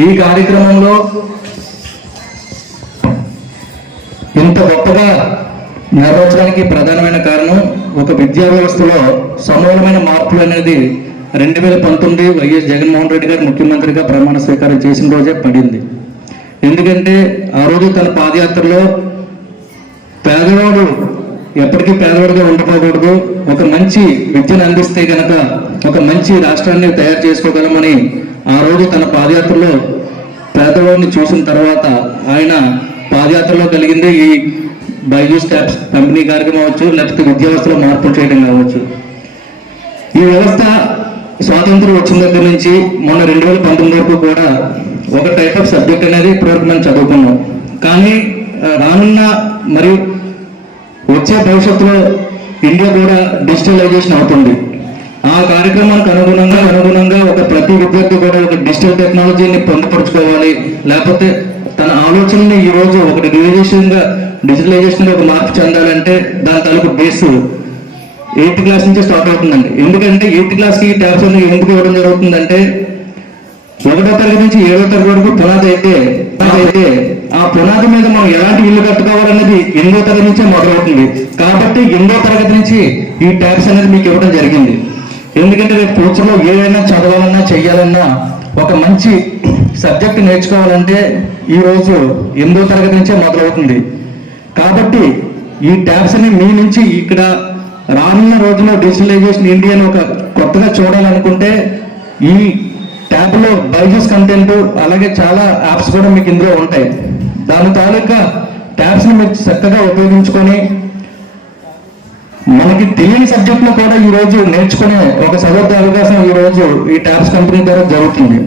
ఈ కార్యక్రమంలో ఇంత గొప్పగా నెరవేర్చడానికి ప్రధానమైన కారణం ఒక విద్యా వ్యవస్థలో సమూలమైన మార్పులు అనేది రెండు వేల పంతొమ్మిది వైఎస్ జగన్మోహన్ రెడ్డి గారు ముఖ్యమంత్రిగా ప్రమాణ స్వీకారం చేసిన రోజే పడింది. ఎందుకంటే ఆ రోజు తన పాదయాత్రలో పేదవాడు ఎప్పటికీ పేదవాడిగా ఉండకూడదు. ఒక మంచి విద్యను అందిస్తే కనుక ఒక మంచి రాష్ట్రాన్ని తయారు చేసుకోగలమని ఆ రోజు తన పాదయాత్రలో పేదవాడిని చూసిన తర్వాత ఆయన పాదయాత్రలో కలిగింది ఈ బైజూస్ ట్యాబ్స్ కంపెనీ కార్యక్రమం అవ్వచ్చు లేకపోతే విద్యా వ్యవస్థలో మార్పులు చేయడం కావచ్చు. ఈ వ్యవస్థ స్వాతంత్రం వచ్చిన దగ్గర నుంచి మొన్న రెండు వేల పంతొమ్మిది వరకు కూడా ఒక టైప్ ఆఫ్ సబ్జెక్ట్ అనేది ఇప్పటివరకు మనం చదువుకున్నాం. కానీ రానున్న మరియు వచ్చే భవిష్యత్తులో ఇండియా కూడా డిజిటలైజేషన్ అవుతుంది. ఆ కార్యక్రమానికి అనుగుణంగా అనుగుణంగా ఒక ప్రతి విద్యార్థి డిజిటల్ టెక్నాలజీని పొందుపరుచుకోవాలి. లేకపోతే తన ఆలోచనని ఈ రోజు ఒక రిజర్వేషన్గా ఒక మార్పు చెందాలంటే దాని తాలూకు బేస్ ఎయిత్ క్లాస్ నుంచి స్టార్ట్ అవుతుందండి. ఎందుకంటే ఎయిత్ క్లాస్కి ట్యాబ్స్ అనేది ఎందుకు ఇవ్వడం జరుగుతుందంటే ఒకటో తరగతి నుంచి ఏడో తరగతి వరకు పునాది అయితే అయితే ఆ పునాది మీద మనం ఎలాంటి ఇల్లు కట్టుకోవాలనేది ఎనిమిదో తరగతి నుంచే మొదలవుతుంది. కాబట్టి ఎనిమిదో తరగతి నుంచి ఈ ట్యాబ్స్ అనేది మీకు ఇవ్వడం జరిగింది. ఎందుకంటే రేపు ఫ్యూచర్లో ఏదైనా చదవాలన్నా చెయ్యాలన్నా ఒక మంచి సబ్జెక్ట్ నేర్చుకోవాలంటే ఈ రోజు ఎనిమిదో తరగతి నుంచే మొదలవుతుంది. కాబట్టి ఈ ట్యాబ్స్ని మీ నుంచి ఇక్కడ రానున్న రోజుల్లో డిజిటలైజేషన్ ఇండియాని ఒక కొత్తగా చూడాలనుకుంటే ఈ ట్యాబ్లో లో కంటెంట్ అలాగే చాలా యాప్స్ కూడా మీకు ఇందులో ఉంటాయి. దాని తాలూకా ట్యాబ్స్ని మీరు చక్కగా ఉపయోగించుకొని మనకి తెలియని సబ్జెక్ట్లో కూడా ఈ రోజు నేర్చుకునే ఒక సదర్థ అవకాశం ఈ రోజు ఈ ట్యాబ్స్ కంపెనీ ద్వారా జరుగుతుంది.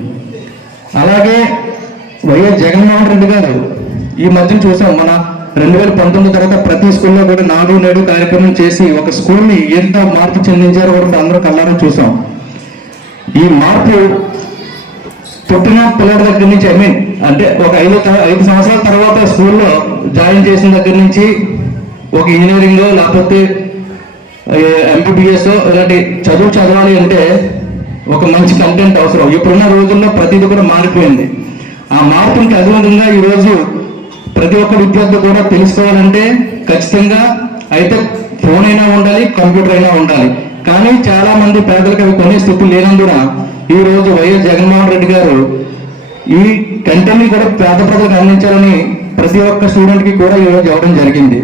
అలాగే వైఎస్ జగన్మోహన్ రెడ్డి గారు ఈ మధ్యన చూసాం మన రెండు వేల పంతొమ్మిది తర్వాత ప్రతి స్కూల్లో కూడా నాడు నేడు కార్యక్రమం చేసి ఒక స్కూల్ని ఎంత మార్పు చెందించారో కూడా అందరూ కళ్ళారా చూసాం. ఈ మార్పు పుట్టిన పిల్లల దగ్గర నుంచి ఐ మీన్ అంటే ఒక ఐదు ఐదు సంవత్సరాల తర్వాత స్కూల్లో జాయిన్ చేసిన దగ్గర నుంచి ఒక ఇంజనీరింగ్ లేకపోతే ఎంపీబీఎస్ ఇలాంటి చదువు చదవాలి అంటే ఒక మంచి కంటెంట్ అవసరం. ఇప్పుడున్న రోజుల్లో ప్రతిదీ కూడా మారిపోయింది. ఆ మార్పునికి అనుగుణంగా ఈరోజు ప్రతి ఒక్క విద్యార్థి కూడా తెలుసుకోవాలంటే ఖచ్చితంగా అయితే ఫోన్ అయినా ఉండాలి కంప్యూటర్ అయినా ఉండాలి. కానీ చాలా మంది పేదలకు అవి కొనే స్థితి లేనందున ఈ రోజు వైఎస్ జగన్మోహన్ రెడ్డి గారు ఈ కంటెంట్ని కూడా పేద ప్రజలకు అందించాలని ప్రతి ఒక్క స్టూడెంట్కి కూడా ఈ రోజు ఇవ్వడం జరిగింది.